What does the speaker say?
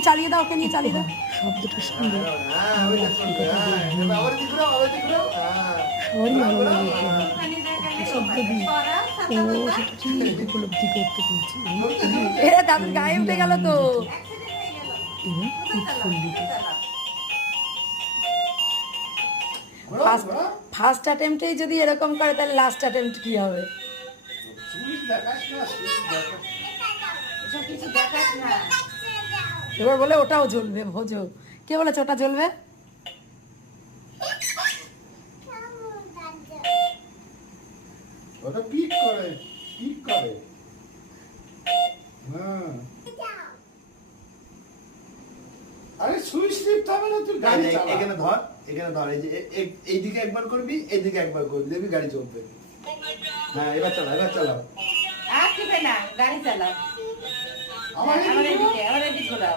তুমি চালিয়ে দাও, ওকে নিয়ে চালিয়ে দাও। শব্দটা শুনলে সবারই ভালো লাগে। শব্দ দিয়ে ও সেটা ঠিক উপলব্ধি করতে পেরেছি। এরা দাদুর গায়ে উঠে গেল তো। এবং উৎফুল্লিত। ফার্স্ট অ্যাটেম্পটেই যদি এরকম করে তাহলে লাস্ট অ্যাটেম্পট কি হবে? এবার বলে ওটাও জ্বলবে, ভোজো। কে বলেছে ওটা জ্বলবে? ওটা পিক করে, পিক করে। হ্যাঁ। আরে সুইচ টিপতে হবে না, তুই গাড়ি চালা। এখানে ধর, এখানে ধর, এই যে এইদিকে একবার করবি, এইদিকে একবার করবি, দেখবি গাড়ি চলবে। হ্যাঁ, এবার চালাও, এবার চালাও। আর টিপে না, গাড়ি চালাও। আমার আমার এদিকে ঘোরাও।